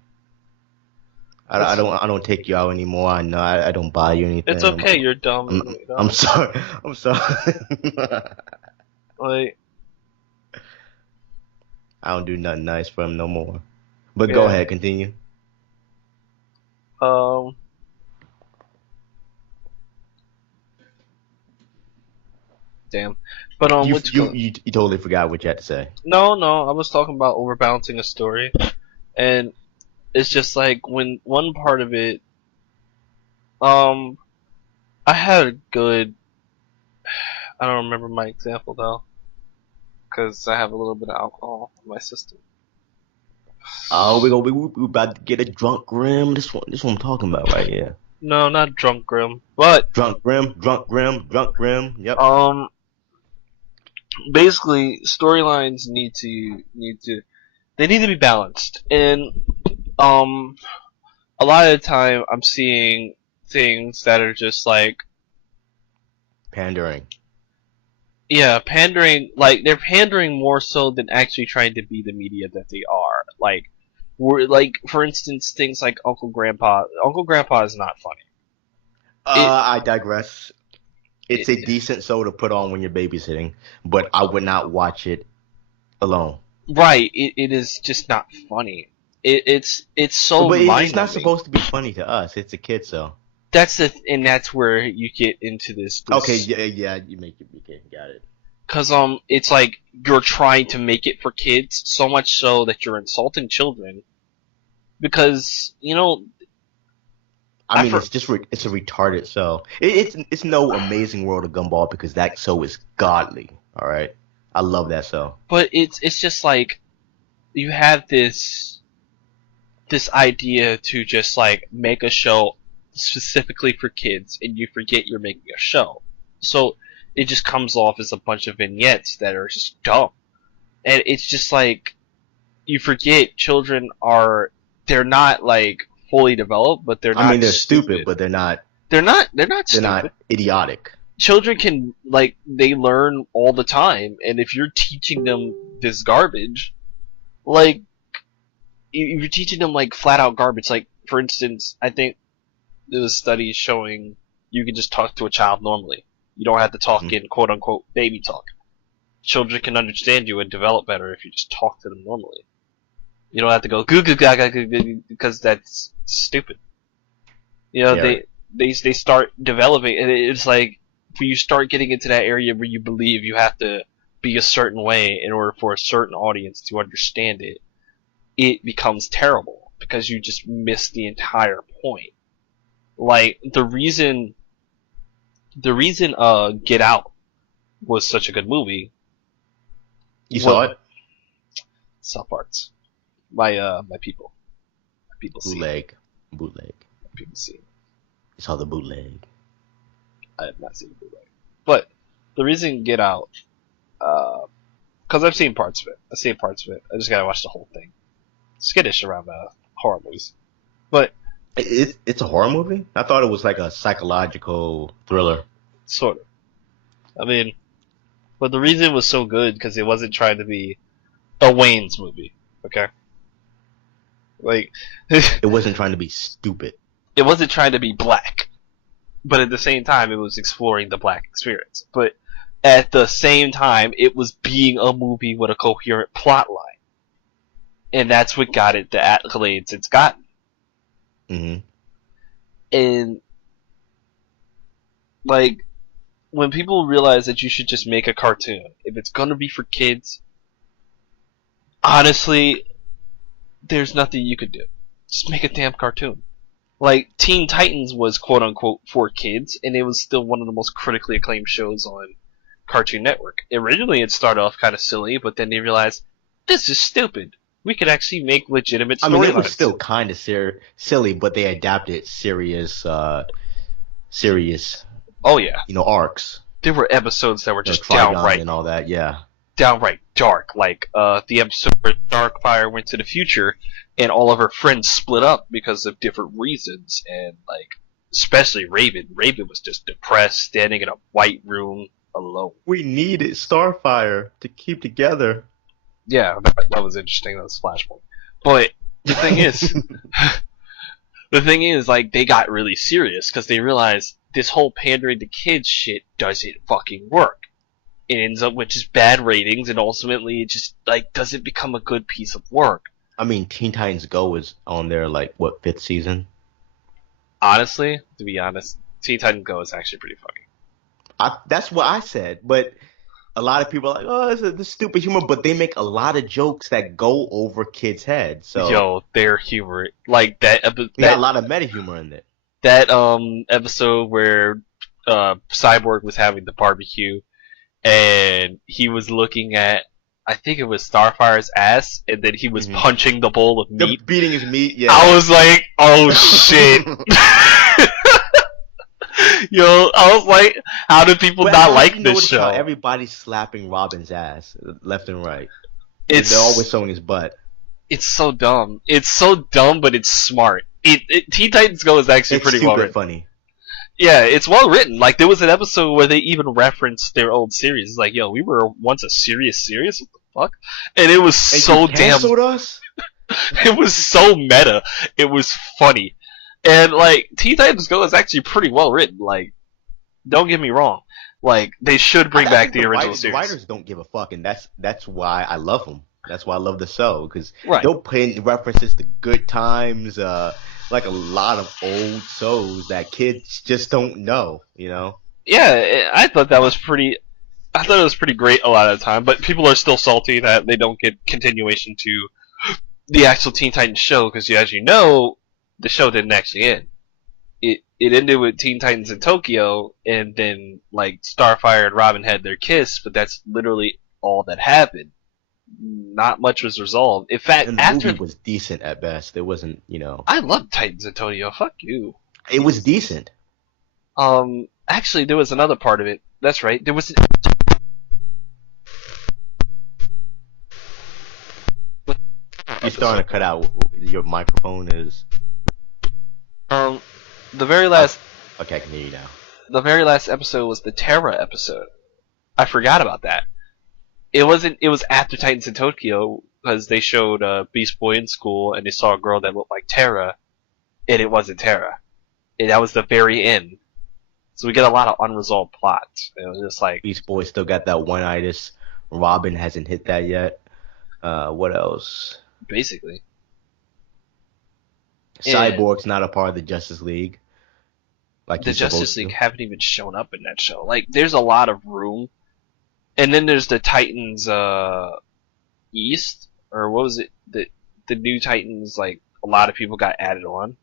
I don't take you out anymore. I know I don't buy you anything. It's okay, you're dumb. I'm sorry. I'm sorry. Like, I don't do nothing nice for him no more. But yeah. go ahead, continue. Damn. But You totally forgot what you had to say. No, I was talking about overbalancing a story, and it's just like when one part of it, I had a good. I don't remember my example though, because I have a little bit of alcohol in my system. Oh, we about to get a drunk Grim. This what I'm talking about right here. No, not drunk Grim, but drunk Grim. Yep. Basically, storylines need to be balanced, and a lot of the time I'm seeing things that are just like pandering. Yeah, pandering. Like they're pandering more so than actually trying to be the media that they are. Like for instance, things like Uncle Grandpa. Uncle Grandpa is not funny. I digress. It's a decent show to put on when you're babysitting, but I would not watch it alone. Right. It is just not funny. It's so. But it's not supposed to be funny to us. It's a kid show. That's where you get into this. Okay, yeah, you make it. Okay, got it. Cause it's like you're trying to make it for kids, so much so that you're insulting children. Because I mean, it's a retarded show. It's no Amazing World of Gumball because that show is godly. All right, I love that show. But it's just like you have this idea to just like make a show specifically for kids, and you forget you're making a show. So it just comes off as a bunch of vignettes that are just dumb, and it's just like you forget children they're not like fully developed, but they're not. I mean, they're stupid, but they're not. They're not stupid. They're not idiotic. Children can they learn all the time, and if you're teaching them this garbage, like if you're teaching them like flat out garbage, like for instance, I think there was studies showing you can just talk to a child normally. You don't have to talk in quote unquote baby talk. Children can understand you and develop better if you just talk to them normally. You don't have to go goo goo gaga goo because that's stupid. They start developing, and it's like when you start getting into that area where you believe you have to be a certain way in order for a certain audience to understand it, it becomes terrible because you just miss the entire point. Like the reason Get Out was such a good movie. You saw it? Some parts. My people bootleg. People see. You saw the bootleg. I have not seen the bootleg. But the reason Get Out, because I've seen parts of it. I just gotta watch the whole thing. Skittish around horror movies, but it's a horror movie. I thought it was like a psychological thriller. Sort of. I mean, but the reason it was so good because it wasn't trying to be a Wayne's movie. Okay. Like it wasn't trying to be stupid. It wasn't trying to be black, but at the same time, it was exploring the black experience. But at the same time, it was being a movie with a coherent plot line, and that's what got it the accolades it's gotten. Mm-hmm. And like when people realize that you should just make a cartoon, if it's gonna be for kids, honestly, there's nothing you could do. Just make a damn cartoon. Like, Teen Titans was quote-unquote for kids, and it was still one of the most critically acclaimed shows on Cartoon Network. Originally, it started off kind of silly, but then they realized, this is stupid. We could actually make legitimate storylines. I mean, it was still kind of silly, but they adapted serious, oh yeah. Arcs. There were episodes that were just downright... and all that, yeah. Downright dark. Like, the episode where Darkfire went to the future, and all of her friends split up because of different reasons, and like, especially Raven. Raven was just depressed, standing in a white room alone. We needed Starfire to keep together. Yeah, that was interesting. That was Flashpoint. But the thing is, like, they got really serious because they realized this whole pandering to kids shit doesn't fucking work. it ends up with just bad ratings, and ultimately it just like doesn't become a good piece of work. I mean, Teen Titans Go is on their like what 5th season? Honestly, to be honest, Teen Titans Go is actually pretty funny. That's what I said, but a lot of people are like, oh, this stupid humor, but they make a lot of jokes that go over kids' heads. So Yo, their humor, like that got a lot of meta humor in it. That episode where Cyborg was having the barbecue and he was looking at, I think it was Starfire's ass, and then he was punching the bowl of meat. Beating his meat, yeah. I was like, oh shit. Yo, I was like, how do people not like this show? How everybody's slapping Robin's ass left and right. They're always showing his butt. It's so dumb. It's so dumb, but it's smart. Teen Titans Go is actually pretty well written. Funny. Yeah, it's well written. Like, there was an episode where they even referenced their old series. It's like, yo, we were once a serious? What the fuck? And it was so damn... canceled us? It was so meta. It was funny. And, like, Teen Titans Go is actually pretty well written. Like, don't get me wrong. Like, they should bring back the original series. The writers don't give a fuck, and that's why I love them. That's why I love the show, because they'll put in references to Good Times, like a lot of old shows that kids just don't know, you know? Yeah, I thought that was pretty... I thought it was pretty great a lot of the time, but people are still salty that they don't get continuation to the actual Teen Titans show, because as you know, the show didn't actually end. It ended with Teen Titans in Tokyo, and then like Starfire and Robin had their kiss, but that's literally all that happened. Not much was resolved. In fact, and the movie was decent at best. It wasn't, you know. I loved Titans in Tokyo. Fuck you. It was decent. Actually, there was another part of it. That's right. There was. You're starting to cut out. Your microphone is. The very last. Okay, I can hear you now. The very last episode was the Terra episode. I forgot about that. It wasn't. It was after Titans in Tokyo because they showed Beast Boy in school and they saw a girl that looked like Terra, and it wasn't Terra. And that was the very end. So we get a lot of unresolved plots. It was just like Beast Boy still got that one-itis. Robin hasn't hit that yet. What else? Basically, Cyborg's not a part of the Justice League. Like the Justice League haven't even shown up in that show. Like, there's a lot of room. And then there's the Titans East, or what was it? The new Titans, like, a lot of people got added on.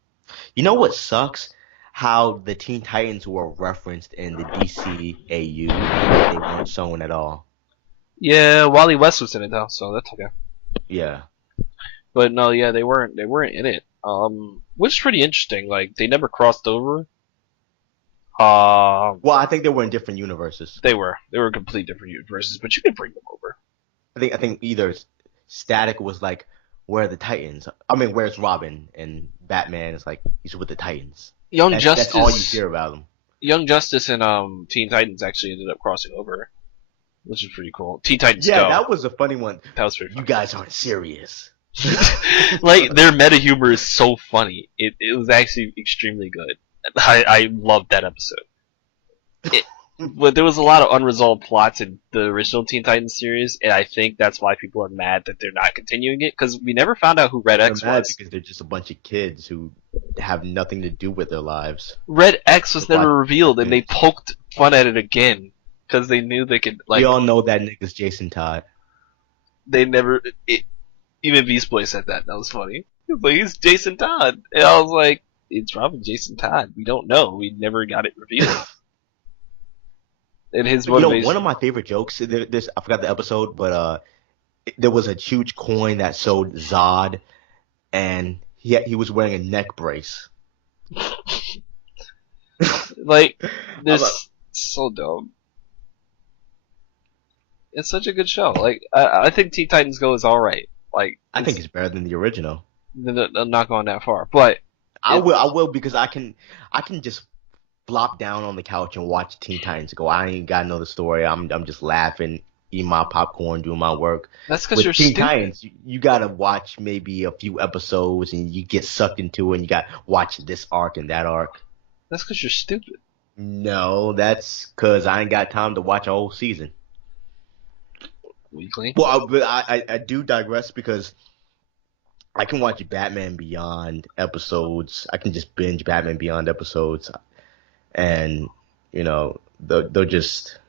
You know what sucks? How the Teen Titans were referenced in the DCEU. They weren't shown at all. Yeah, Wally West was in it though, so that's okay. Yeah. But no, yeah, they weren't in it. Which is pretty interesting. Like, they never crossed over. Well, I think they were in different universes. They were complete different universes, but you could bring them over. I think either Static was like, where are the Titans? I mean, where's Robin? And Batman is like, he's with the Titans. Justice. That's all you hear about them. Young Justice and Teen Titans actually ended up crossing over, which is pretty cool. Teen Titans Go. Yeah, that was a funny one. That was pretty funny. You guys aren't serious. Like, their meta humor is so funny. It was actually extremely good. I loved that episode. But there was a lot of unresolved plots in the original Teen Titans series, and I think that's why people are mad that they're not continuing it, because we never found out who Red X was. Because they're just a bunch of kids who have nothing to do with their lives. Red X was never revealed, and they poked fun at it again, because they knew they could, like... We all know that nigga's Jason Todd. They never... Even Beast Boy said that, that was funny. He was like, he's Jason Todd. And I was like, it's probably Jason Todd. We don't know. We never got it revealed. And his motivation. One of my favorite jokes. I forgot the episode, but there was a huge coin that showed Zod, and he was wearing a neck brace. Like, this so dumb. It's such a good show. Like, I think Teen Titans Go is all right. Like, I think it's better than the original. I'm not going that far, but I will because I can just flop down on the couch and watch Teen Titans Go. I ain't gotta know the story. I'm just laughing, eating my popcorn, doing my work. That's because you're Teen stupid. Titans, you gotta watch maybe a few episodes and you get sucked into it and you gotta watch this arc and that arc. That's because you're stupid. No, that's because I ain't got time to watch a whole season. weekly. Well, but I do digress because I can watch Batman Beyond episodes. I can just binge Batman Beyond episodes, and you know they'll just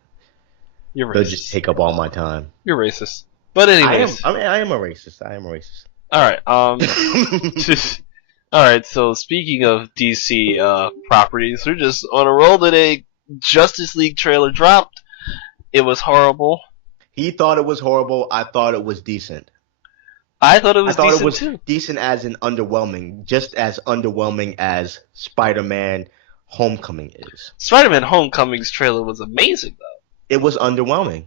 take up all my time. You're racist. But anyways, I am a racist. I am a racist. All right. All right. So speaking of DC properties, we're just on a roll today. Justice League trailer dropped. It was horrible. He thought it was horrible. I thought it was decent. I thought it was too. Decent as in underwhelming, just as underwhelming as Spider-Man Homecoming is. Spider-Man Homecoming's trailer was amazing, though. It was underwhelming.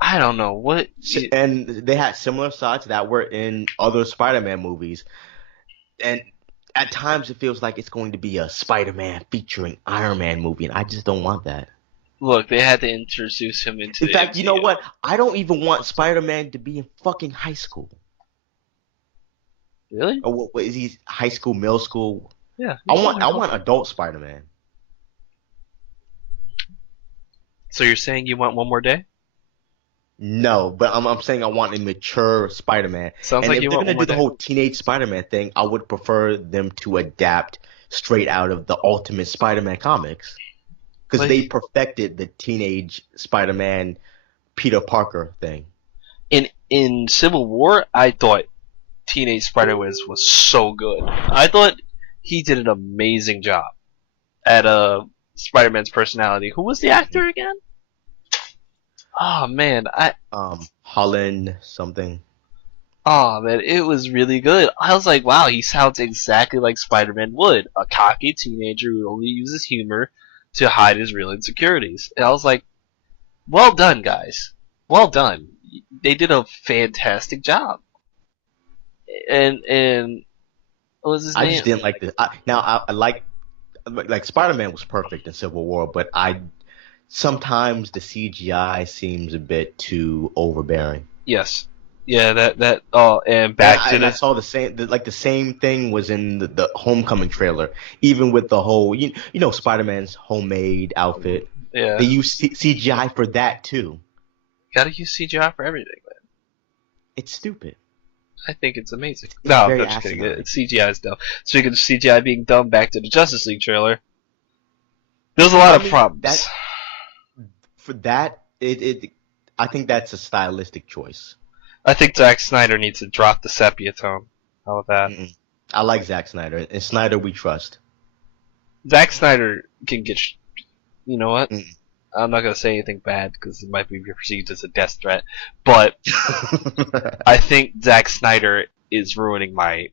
I don't know what. And they had similar shots that were in other Spider-Man movies, and at times it feels like it's going to be a Spider-Man featuring Iron Man movie, and I just don't want that. Look, they had to introduce him into. In fact, you know what? I don't even want Spider-Man to be in fucking high school. Really? Or what is he? High school, middle school? Yeah. I want adult Spider-Man. So you're saying you want one more day? No, but I'm saying I want a mature Spider-Man. Sounds and like if you they're want gonna one do the whole teenage Spider-Man thing, I would prefer them to adapt straight out of the Ultimate Spider-Man comics, because they perfected the teenage Spider-Man Peter Parker thing. In Civil War, I thought Teenage Spider-Man was so good. I thought he did an amazing job at Spider-Man's personality. Who was the actor again? Oh man, Holland something. Oh man, it was really good. I was like, wow, he sounds exactly like Spider-Man would. A cocky teenager who only uses humor to hide his real insecurities. And I was like, well done, guys. Well done. They did a fantastic job. And what was his name? I just didn't like this. I like Spider-Man was perfect in Civil War, but sometimes the CGI seems a bit too overbearing. Yes. Yeah, I saw the same thing was in the Homecoming trailer, even with the whole Spider-Man's homemade outfit. Yeah. They use CGI for that too. Gotta use CGI for everything, man. It's stupid. I think it's amazing. I'm just kidding. CGI is dumb. Speaking of CGI being dumb, back to the Justice League trailer. There's a lot of problems. I think that's a stylistic choice. I think Zack Snyder needs to drop the sepia tone. How about that? I like Zack Snyder, and Snyder we trust. Zack Snyder can get. You know what? I'm not gonna say anything bad because it might be perceived as a death threat, but I think Zack Snyder is ruining my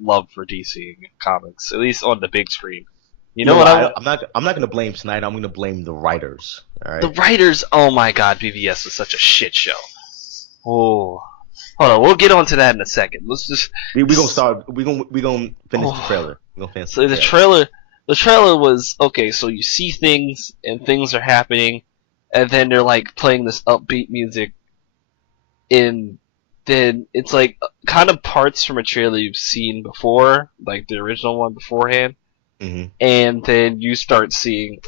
love for DC comics, at least on the big screen. You know what? I'm not gonna blame Snyder. I'm gonna blame the writers. All right. The writers. Oh my God, BVS was such a shit show. Oh, hold on. We'll get on to that in a second. Let's just. We gonna start. We gonna finish the trailer. The trailer was okay. So you see things and things are happening, and then they're like playing this upbeat music, and then it's like kind of parts from a trailer you've seen before, like the original one beforehand. Mm-hmm. And then you start seeing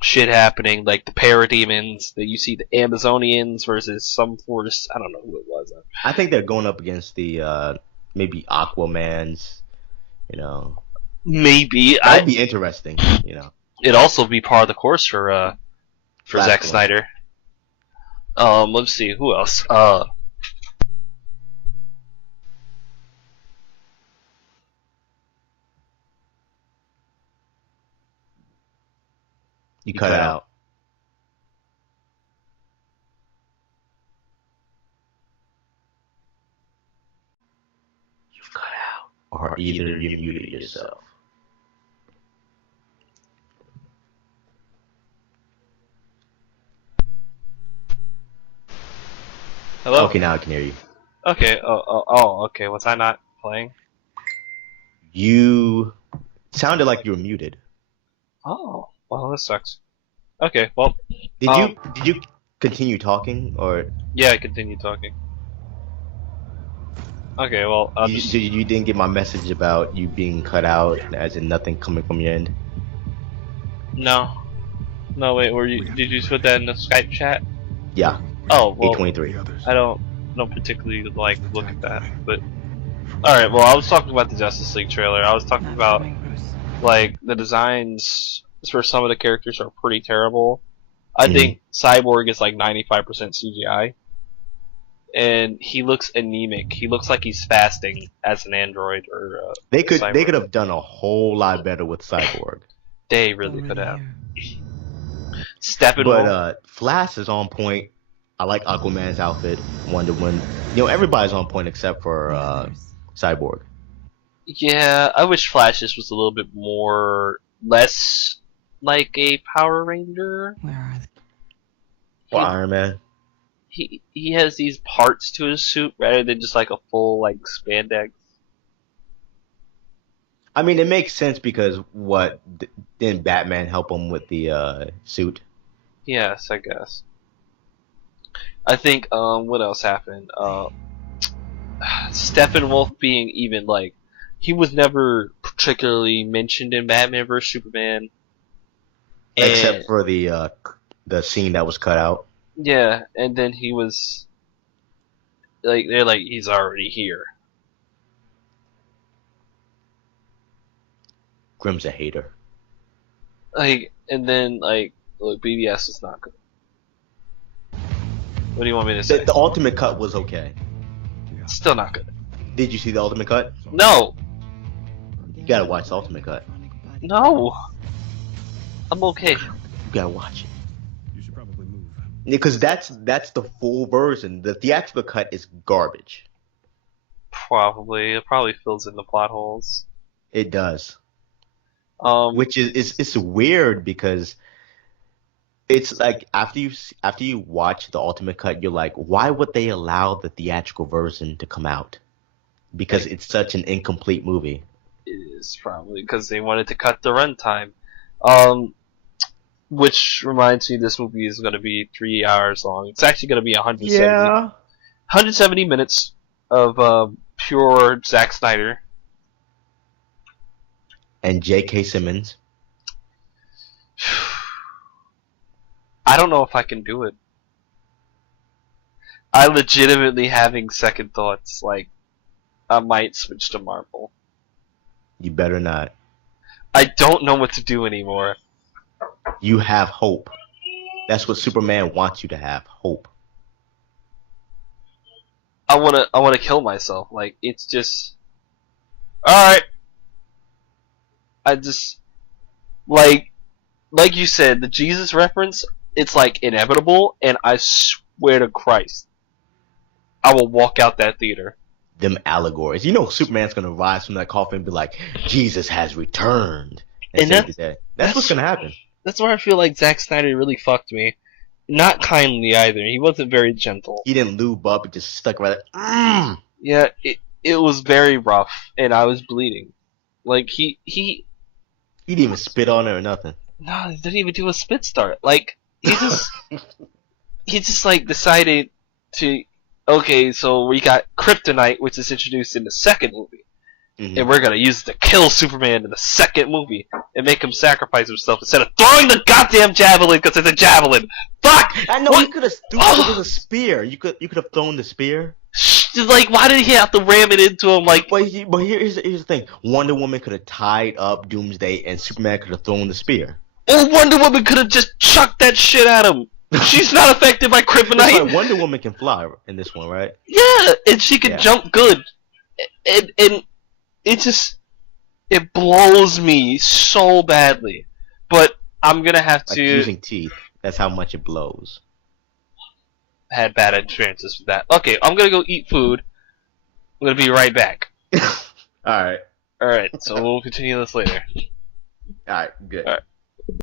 shit happening, like the parademons. That you see the Amazonians versus some force. I don't know who it was. I think they're going up against the maybe Aquaman's. Maybe that'd be interesting. It'd also be par of the course for Zack Snyder. Let's see who else. You cut out. You've cut out. Or either you muted yourself. Hello? Okay, now I can hear you. Okay, okay. Was I not playing? You sounded like you were muted. Oh. Well, this sucks. Okay, well. Did you continue talking or? Yeah, I continued talking. Okay, well. You didn't get my message about you being cut out, as in nothing coming from your end. No. No, wait. Did you put that in the Skype chat? Yeah. Oh well, A23. I don't particularly like look at that, but alright, well I was talking about the Justice League trailer. I was talking about like the designs for some of the characters are pretty terrible. I think Cyborg is like 95% CGI. And he looks anemic. He looks like he's fasting as an android or they could have done a whole lot better with Cyborg. They really could have. Steppenwolf. But Flash is on point. I like Aquaman's outfit. Wonder Woman. Everybody's on point except for Cyborg. Yeah, I wish Flash's was a little bit less like a Power Ranger. Where are they? Or Iron Man. He has these parts to his suit rather than just like a full like spandex. I mean, it makes sense because didn't Batman help him with the suit? Yes, I guess. I think what else happened? Steppenwolf being even like he was never particularly mentioned in Batman vs Superman, except for the scene that was cut out. Yeah, and then he was like they're like he's already here. Grimm's a hater. Like, and then like look, BBS is not good. What do you want me to say? The ultimate cut was okay. Still not good. Did you see the ultimate cut? No. You gotta watch the ultimate cut. No. I'm okay. You gotta watch it. Because that's the full version. The theatrical cut is garbage. Probably. It probably fills in the plot holes. It does. Which is it's weird because it's like after you watch the ultimate cut, you're like, why would they allow the theatrical version to come out? Because it's such an incomplete movie. It is probably because they wanted to cut the runtime. Which reminds me, this movie is going to be 3 hours long. It's actually going to be 170 minutes of pure Zack Snyder. And J.K. Simmons. I don't know if I can do it. I legitimately having second thoughts. Like, I might switch to Marvel. You better not. I don't know what to do anymore. You have hope. That's what Superman wants you to have, hope. I wanna kill myself. Like, it's just alright. I just like you said, the Jesus reference, it's like inevitable, and I swear to Christ, I will walk out that theater. Them allegories. Superman's gonna rise from that coffin and be like, Jesus has returned. And that's what's gonna happen. That's where I feel like Zack Snyder really fucked me. Not kindly either. He wasn't very gentle. He didn't lube up. He just stuck right there. Yeah, it was very rough, and I was bleeding. Like, he didn't even spit on it or nothing. No, he didn't even do a spit start. Like, he just like decided to, okay, so we got Kryptonite, which is introduced in the second movie. Mm-hmm. And we're gonna use it to kill Superman in the second movie and make him sacrifice himself instead of throwing the goddamn javelin because it's a javelin. Fuck! I know you could have thrown it with a spear. You could have thrown the spear. Like, why did he have to ram it into him? Like, but here's the thing: Wonder Woman could have tied up Doomsday, and Superman could have thrown the spear. Or Wonder Woman could have just chucked that shit at him. She's not affected by kryptonite. Like Wonder Woman can fly in this one, right? Yeah, and she can jump good, and it blows me so badly. But I'm gonna have to using teeth. That's how much it blows. I had bad experiences with that. Okay, I'm gonna go eat food. I'm gonna be right back. Alright. Alright, so we'll continue this later. Alright, good. Alright.